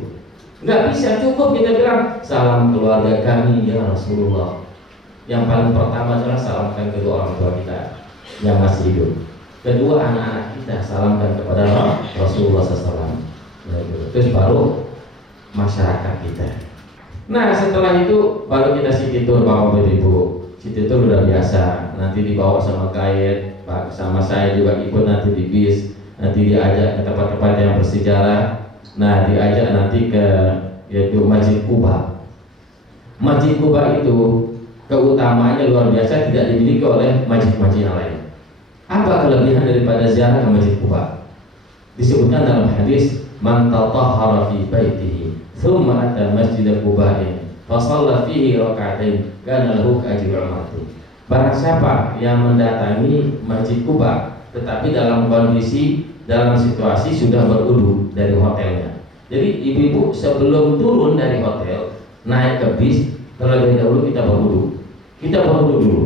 Nggak bisa, cukup kita bilang salam keluarga kami ya Rasulullah. Yang paling pertama adalah salamkan kedua orang tua kita yang masih hidup. Kedua, anak-anak kita salamkan kepada Rasulullah SAW. Terus baru masyarakat kita. Nah setelah itu baru kita city tour Bapak Ibu. City tour udah biasa. Nanti dibawa sama guide, sama saya juga ikut nanti di bis. Nanti diajak ke tempat-tempat yang bersejarah. Nah diajak nanti ke yaitu Masjid Quba. Masjid Quba itu keutamaannya luar biasa, tidak dimiliki oleh masjid-masjid yang lain. Apa kelebihan daripada ziarah ke Masjid Quba? Disebutkan dalam hadis, man tatahhara fi baitihi thumma ata masjid Quba'in fa shalla fihi rak'atain kana lahu ajru umrati. Barang siapa yang mendatangi Masjid Quba tetapi dalam situasi sudah berwudu dari hotelnya. Jadi ibu-ibu sebelum turun dari hotel naik ke bis, terlebih dahulu kita berwudu. Kita berwudu dulu.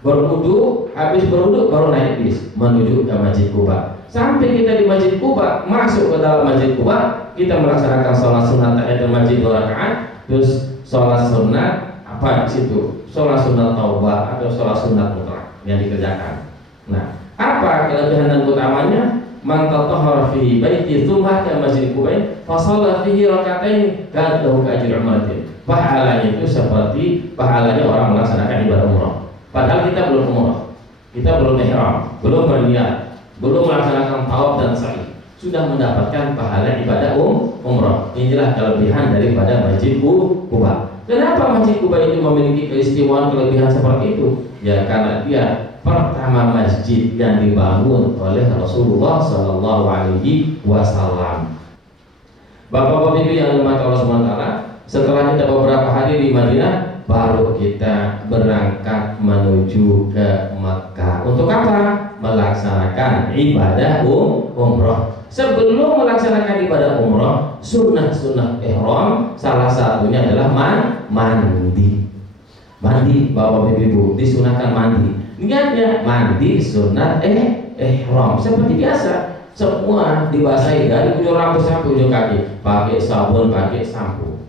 Berwudu, habis berwudu baru naik bis menuju ke Masjid Quba. Sampai kita di Masjid Quba, masuk ke dalam Masjid Quba, kita melaksanakan sholat sunat tahiyatul masjid 2 rakaat, terus sholat sunat apa di situ? Sholat sunat taubah atau sholat sunat mutlak yang dikerjakan. Nah, apa kelebihan dan utamanya? Man tatahhara fi baiti tsumma ka Masjid Quba fa shalla fihi rak'atain kana lahu ajru umratin. Pahalanya itu seperti pahalanya orang melaksanakan ibadah umrah. Padahal kita belum umrah, kita belum ihram, belum berniat, belum melaksanakan tawaf dan sa'i, sudah mendapatkan pahala ibadah umrah. Inilah kelebihan daripada Masjid Quba. Kenapa Masjid Quba itu memiliki keistimewaan kelebihan seperti itu? Ya karena dia pertama masjid yang dibangun oleh Rasulullah SAW. Bapak-bapak ibu yang dirahmati Allah SWT, setelah kita beberapa hari di Madinah, baru kita berangkat menuju ke Makkah. Untuk apa? Melaksanakan ibadah umrah. Sebelum melaksanakan ibadah umrah, sunnah-sunnah ihram salah satunya adalah mandi. Mandi, bapak ibu disunahkan mandi. Niatnya mandi sunat ihram seperti biasa. Semua dibasahi dari ujung rambut sampai ujung kaki, pakai sabun, pakai sampo.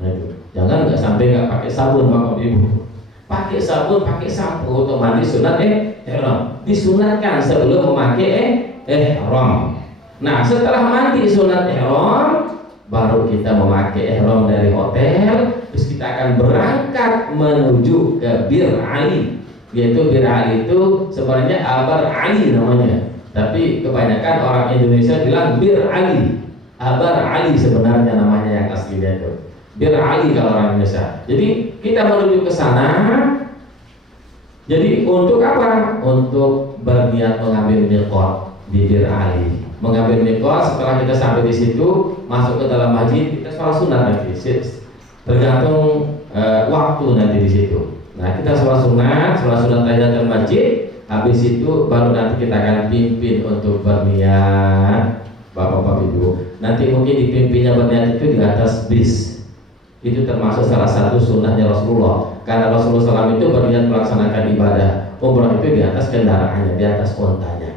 Nah itu. Jangan nggak sampai nggak pakai sabun bapak ibu. pakai sabun, pakai sampo untuk mandi sunat ihram. Disunatkan sebelum memakai ihram. Nah, setelah mandi sunat ihram, baru kita memakai ihram dari hotel, terus kita akan berangkat menuju ke Bir Ali. Yaitu Bir Ali itu sebenarnya Abar Ali namanya, tapi kebanyakan orang Indonesia bilang Bir Ali. Abar Ali sebenarnya namanya yang aslinya itu Bir Ali kalau orang Indonesia. Jadi kita menuju ke sana. Jadi untuk apa? Untuk berniat mengambil miqat di Bir Ali. Mengambil miqat, setelah kita sampai di situ, masuk ke dalam masjid, kita sholat sunat nanti. Tergantung waktu nanti di situ. Nah, kita sholat sunat tahiyatul masjid. Habis itu baru nanti kita akan pimpin untuk berniat, Bapak-bapak Ibu. Nanti mungkin dipimpinnya berniat itu di atas bis. Itu termasuk salah satu sunnahnya Rasulullah. Karena Rasulullah SAW itu berniat melaksanakan ibadah umrah itu di atas kendaraannya, di atas ontanya.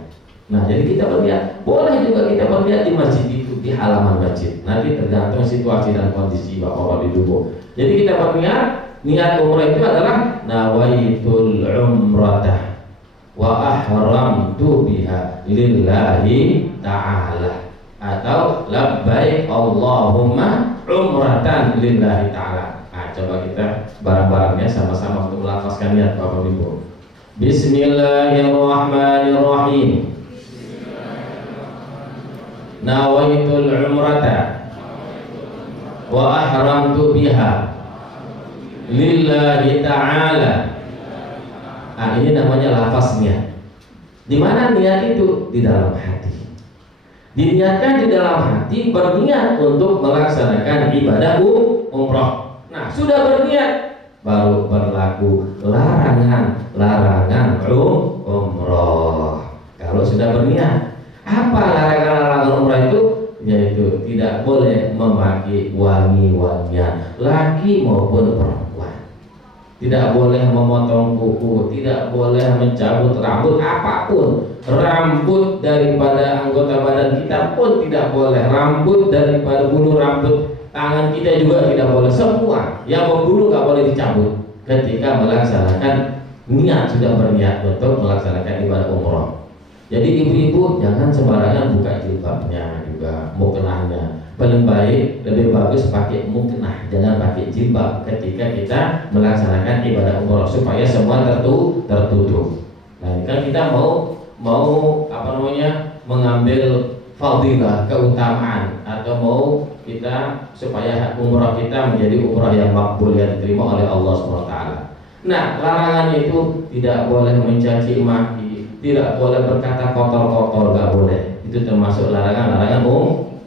Nah, jadi kita berniat, boleh juga kita berniat di masjid itu, di halaman masjid. Nanti tergantung situasi dan kondisi Bapak-bapak Ibu. Jadi kita berniat, niat umrah itu adalah nawaitul umratah wa ahramtu biha lillahi ta'ala, atau labbaik Allahumma umratan lillahi ta'ala. Nah, coba kita bareng-barengnya sama-sama untuk melafazkan niat Bapak Ibu. Bismillahirrahmanirrahim. Nawaitul umrata wa ahramtu biha lillahi ta'ala. Nah, ini namanya lafaz niat. Di mana niat itu? Di dalam hati. Diniatkan di dalam hati, berniat untuk melaksanakan ibadah umrah. Nah, sudah berniat, baru berlaku larangan umrah. Kalau sudah berniat, apa larangan umrah itu? Yaitu tidak boleh memakai wangi-wangian, laki maupun perempuan. Tidak boleh memotong kuku, tidak boleh mencabut rambut apapun. Rambut daripada anggota badan kita pun tidak boleh. Rambut daripada bulu rambut tangan kita juga tidak boleh. Semua yang berbulu nggak boleh dicabut ketika melaksanakan niat, sudah berniat untuk melaksanakan ibadah umroh. Jadi ibu-ibu jangan sembarangan buka jilbabnya juga, muknahnya. Paling baik, lebih bagus pakai muknah, jangan pakai jilbab ketika kita melaksanakan ibadah umroh, supaya semua tertutup. Nah, ini kan kita mau mengambil fadilah, keutamaan, atau mau kita supaya umrah kita menjadi umrah yang makbul, yang diterima oleh Allah SWT. Nah, larangannya itu tidak boleh mencaci maki, tidak boleh berkata kotor-kotor, nggak boleh. Itu termasuk larangan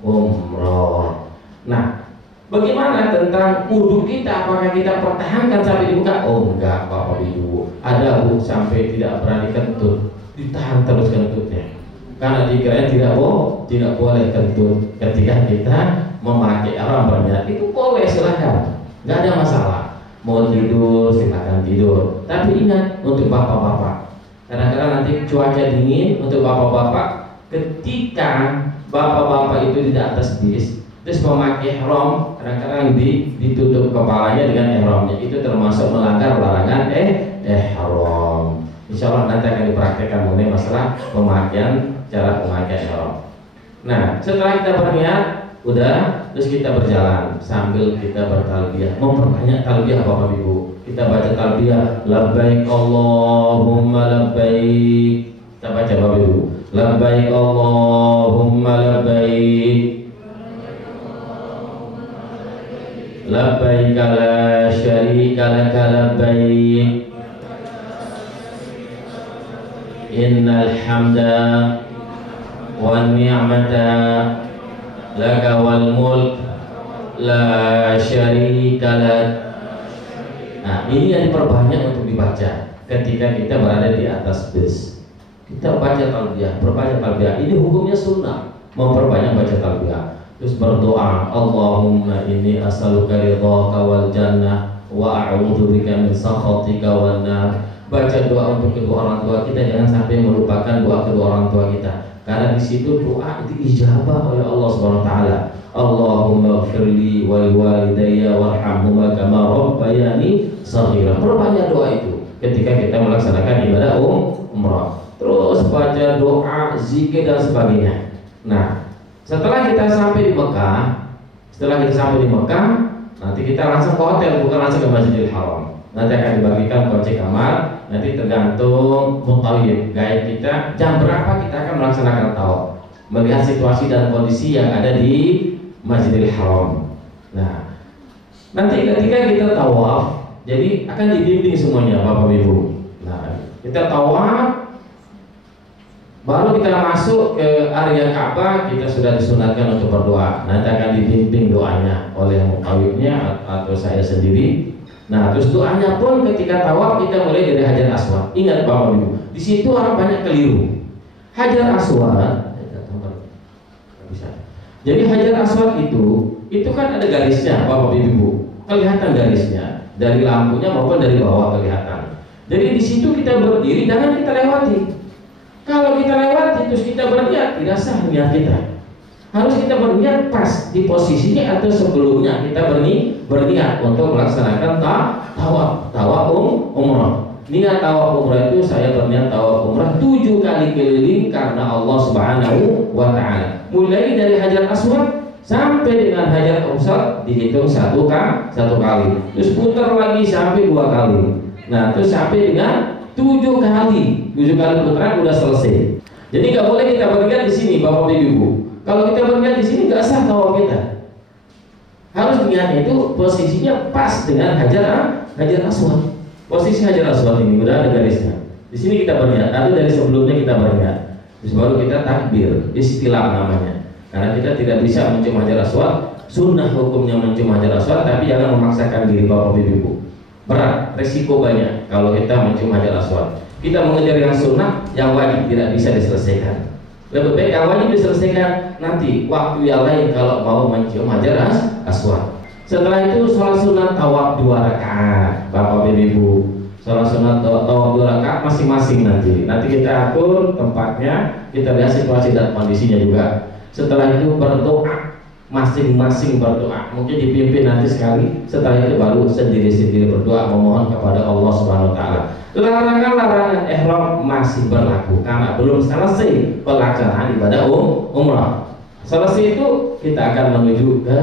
umroh. Nah, bagaimana tentang wudhu kita? Apakah kita pertahankan sampai dibuka? Oh enggak, Bapak Ibu. Ada sampai tidak berani kentut, ditahan terus kentutnya. Karena dikira tidak boleh kentut ketika kita memakai ihram berniat. Itu boleh, silahkan, nggak ada masalah. Mau tidur silakan tidur. Tapi ingat, untuk bapak-bapak, kadang-kadang nanti cuaca dingin, untuk bapak-bapak, ketika bapak-bapak itu di atas bis terus memakai ihram, kadang-kadang ditutup kepalanya dengan ihramnya, itu termasuk melanggar larangan ihram. Insya Allah nanti akan dipraktekkan mengenai masalah cara pemakaian ihram. Nah, setelah kita berniat, udah, terus kita berjalan sambil kita bertalbiyah, memperbanyak talbiyah Bapak Ibu. Kita baca talbiyah, labbaik Allahumma labbaik. Kita baca Bapak Ibu, labbaik Allahumma labbaik, labbaik la syarika laka labbaik, innal hamda wan ni'mata laka wal mulk la syarika lak. Nah, ini yang diperbanyak untuk dibaca ketika kita berada di atas bis. Kita baca talbiyah, perbanyak talbiyah. Ini hukumnya sunnah, memperbanyak baca talbiyah. Terus berdoa, Allahumma inni as'aluka ridhaka wal jannah wa a'udzubika min sakhatika wan nar. Baca doa untuk kedua orang tua kita, jangan sampai melupakan doa kedua orang tua kita. karena di situ doa diijabah oleh Allah Subhanahu wa taala. Allahumma ighfirli wa liwalidayya warhamhuma kama rabbayani shaghira. Perbanyak doa itu ketika kita melaksanakan ibadah umrah. Terus baca doa, zikir dan sebagainya. Nah, setelah kita sampai di Mekah, nanti kita langsung ke hotel, bukan langsung ke Masjidil Haram. Nanti akan dibagikan kunci kamar. Nanti tergantung mutawif gaya kita, jam berapa kita akan melaksanakan tawaf, melihat situasi dan kondisi yang ada di Masjidil Haram. Nah, nanti ketika kita tawaf, jadi akan dibimbing semuanya Bapak Ibu. Nah, kita tawaf, baru kita masuk ke area Ka'bah, kita sudah disunatkan untuk berdoa. Nanti akan dibimbing doanya oleh mutawifnya atau saya sendiri. Nah, terus doanya pun ketika tawaf kita mulai dari Hajar Aswad. Ingat Bapak Ibu, di situ orang banyak keliru. Hajar Aswad, jadi Hajar Aswad itu kan ada garisnya Bapak Ibu, kelihatan garisnya dari lampunya maupun dari bawah kelihatan. Jadi di situ kita berdiri, jangan kita lewati. Kalau kita lewati terus kita berniat, tidak sah niat kita. Harus kita berniat pas di posisinya atau sebelumnya kita berniat untuk melaksanakan tawaf umrah. Niat tawaf umrah itu saya berniat tawaf umrah 7 kali keliling karena Allah Subhanahu wa taala. Mulai dari Hajar Aswad sampai dengan Hajar Aswad dihitung satu kali. Terus putar lagi sampai 2 kali. Nah, terus sampai dengan 7 kali putaran udah selesai. Jadi nggak boleh kita berniat di sini Bapak Ibu. Kalau kita berniat di sini nggak sah tawaf kita. Harus niatnya itu posisinya pas dengan Hajar Aswad. Posisi Hajar Aswad ini udah ada garisnya. Di sini kita berniat, atau dari sebelumnya kita berniat. Terus baru kita takbir, istilah namanya. Karena kita tidak bisa mencium Hajar Aswad. Sunnah hukumnya mencium Hajar Aswad, tapi jangan memaksakan diri Bapak Ibu. Berat, resiko banyak kalau kita mencium Hajar Aswad. Kita mengejar yang sunnah, yang wajib tidak bisa diselesaikan. Lebih baik yang wajib diselesaikan nanti waktu yang lain kalau mau mencium Hajar Aswad. Setelah itu sholat sunat tawaf 2 rakaat Bapak Ibu. Sholat sunat tawaf 2 rakaat masing-masing nanti kita atur tempatnya, kita lihat situasi dan kondisinya juga. Setelah itu berdoa, masing-masing berdoa, mungkin dipimpin nanti sekali. Setelah itu baru sendiri-sendiri berdoa memohon kepada Allah Subhanahu wa taala. Larangan-larangan ihram masih berlaku karena belum selesai pelaksanaan ibadah umrah. Selesai itu kita akan menuju ke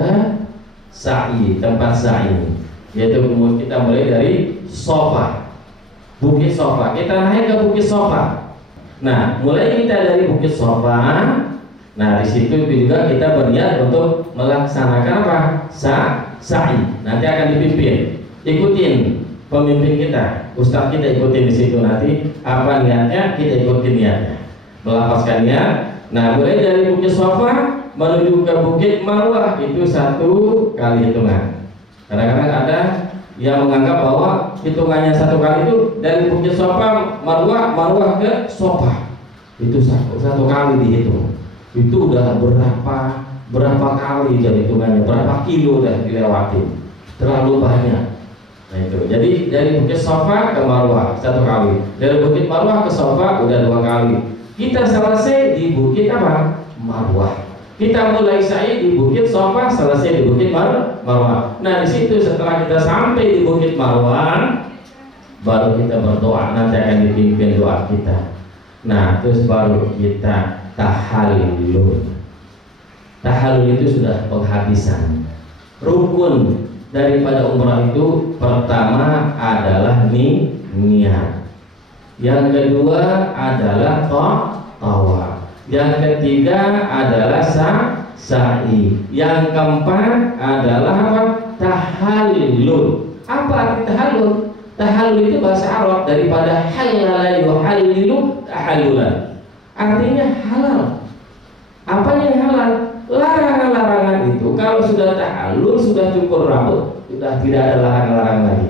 sa'i, tempat sa'i, yaitu kemudian kita mulai dari Sofa, Bukit Sofa. Kita naik ke Bukit Sofa. Nah, mulai kita dari Bukit Sofa. Nah, di situ juga kita berniat untuk melaksanakan apa? Sa'i. Nanti akan dipimpin. Ikutin pemimpin kita, ustaz kita ikutin di situ nanti apa niatnya, kita ikutin niatnya. Melafazkan niat. Nah, mulai dari Bukit Sofa menuju ke Bukit Marwah itu 1 kali hitungan. Kadang-kadang ada yang menganggap bahwa hitungannya 1 kali itu dari Bukit Sofa Marwah ke Sofa itu 1 kali dihitung. Itu udah berapa kali jadi hitungannya, berapa kilo udah dilewati, terlalu banyak. Nah itu, jadi dari Bukit Sofa ke Marwah 1 kali, dari Bukit Marwah ke Sofa udah 2 kali. Kita selesai di Bukit apa? Marwah. Kita mulai sa'i di Bukit Sofa, selesai di Bukit Marwah. Nah di situ setelah kita sampai di Bukit Marwah, baru kita berdoa, nanti akan dipimpin doa kita. Nah terus baru kita tahallul. Tahallul itu sudah penghabisan. Rukun daripada umrah itu pertama adalah niat. Yang kedua adalah tawaf. Yang ketiga adalah sa'i. Yang keempat adalah apa? Tahallul. Apa arti tahallul? Tahallul itu bahasa Arab daripada halala yuhallilu tahallulan. Artinya halal. Apanya yang halal? Larangan-larangan itu kalau sudah tahallul, sudah cukur rambut, sudah tidak ada larangan-larangan lagi.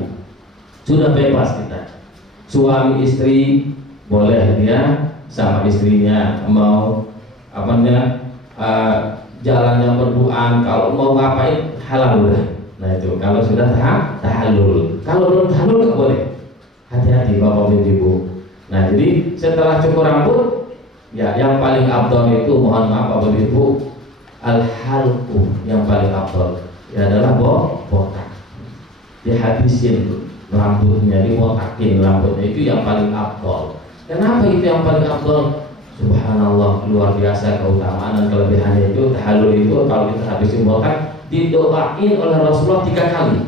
Sudah bebas kita. Suami istri boleh dia sama istrinya mau jalannya berduaan, kalau mau ngapain halal udah. Nah itu kalau sudah tahallul. Kalau belum tahallul nggak boleh. Hati-hati Bapak Ibu. Nah jadi setelah cukur rambut Ya, yang paling afdal itu mohon maaf Bapak Ibu, al-halqu yang paling afdal ya adalah botak. Dihabisin rambutnya, dibotakin rambutnya, itu yang paling afdal. Kenapa itu yang paling afdal? Subhanallah, luar biasa keutamaan dan kelebihannya itu. Tahallul itu kalau kita habisin botak, didoain oleh Rasulullah 3 kali.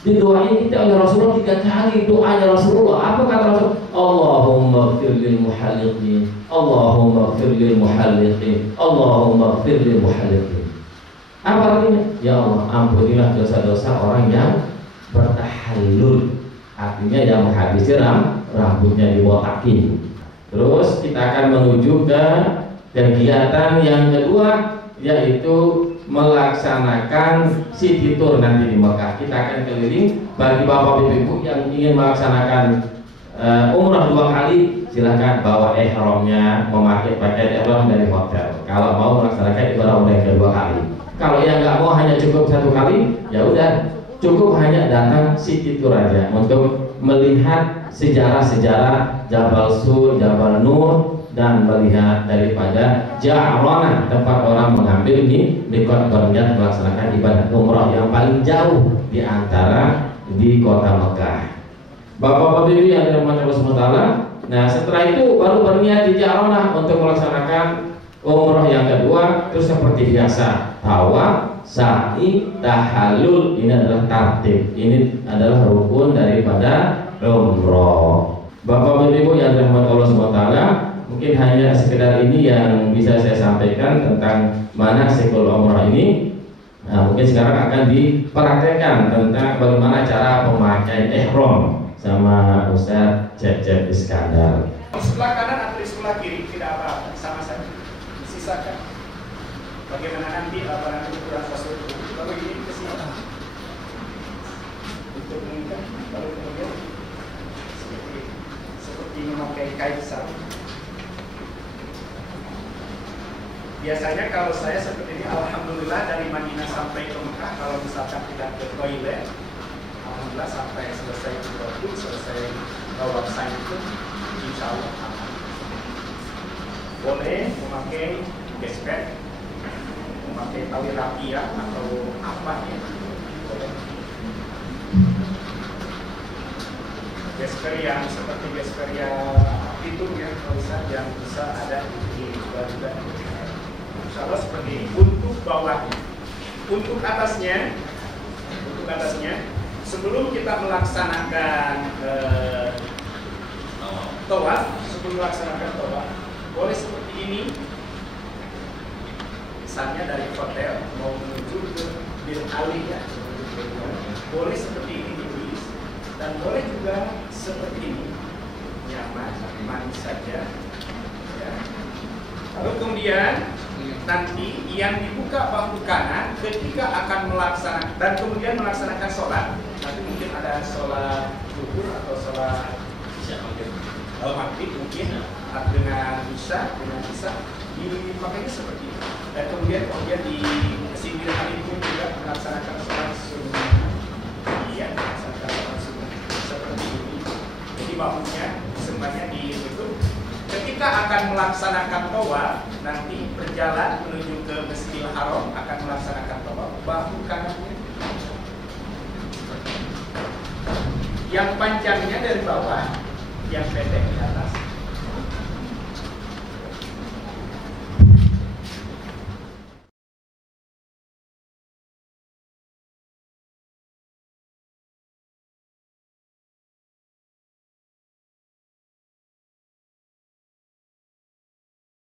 Didoain kita oleh Rasulullah 3 kali. Doanya Rasulullah, apa kata Rasul? Allahumma ighfir lil muhalliqin, Allahumma ighfir lil muhalliqin, Allahumma ighfir lil muhalliqin. Apa artinya? Ya Allah, ampunilah dosa-dosa orang yang bertahallul. Artinya yang menghabisi rambutnya dibotakin. Terus kita akan menuju ke kegiatan yang kedua, yaitu melaksanakan City Tour nanti di Mekah. Kita akan keliling. Bagi Bapak Ibu yang ingin melaksanakan umrah 2 kali, silakan bawa ihramnya, memakai pakaian ihram dari hotel. Kalau mau melaksanakan ibadah umrah yang kedua kali. Kalau yang nggak mau hanya cukup 1 kali, ya udah cukup hanya datang City Tour aja untuk melihat sejarah-sejarah Jabal Sur, Jabal Nur, dan melihat daripada Ja'ranah, tempat orang mengambil mikot berniat melaksanakan ibadah umrah yang paling jauh di antara di kota Mekah. Bapak-bapak Ibu yang dirahmati Allah SWT, nah setelah itu baru berniat di Ja'ranah untuk melaksanakan umrah yang kedua. Terus seperti biasa, tawaf, sa'i, tahallul, ini adalah tertib, ini adalah rukun daripada umrah. Bapak Ibu yang dirahmati Allah SWT, mungkin hanya sekedar ini yang bisa saya sampaikan tentang manasikul umrah ini. Nah, mungkin sekarang akan dipraktekkan tentang bagaimana cara pemakaian ihram sama Ustaz Cecep Iskandar. Sebelah kanan atau di sebelah kiri tidak apa-apa, sama saja. Sisakan. Bagaimana nanti ukuran fasilitas lalu ini ke sini untuk mengikat, lalu kemudian seperti memakai kaisar. Biasanya kalau saya seperti ini, alhamdulillah dari Madinah sampai ke Mekah, kalau misalkan tidak ke toilet, alhamdulillah sampai selesai itu, selesai tawaf sa'i itu, insya Allah aman. Boleh memakai gesper, memakai tali rapia atau apa ya, boleh. Gesper yang seperti gesper yang itu ya, yang bisa ada di juga. Insya Allah seperti ini. Untuk bawahnya, untuk atasnya, sebelum kita melaksanakan tawaf, boleh seperti ini. Misalnya dari hotel mau menuju ke Bir Ali ya, boleh seperti ini ditulis, dan boleh juga seperti ini, nyaman, manis saja. Ya. Lalu kemudian nanti yang dibuka bahu kanan ketika akan melaksanakan dan kemudian melaksanakan sholat. Nanti mungkin ada sholat zuhur atau sholat maghrib mungkin dengan isya dipakainya seperti ini. Dan kemudian di kesimpulan itu juga melaksanakan sholat sunnah. Iya, melaksanakan sholat sunnah seperti ini. Jadi bahunya semuanya ditutup. Ketika akan melaksanakan tawaf, nanti berjalan menuju ke Masjidil Haram akan melaksanakan tawaf, bahu kanannya yang panjangnya dari bawah, yang pendek di atas.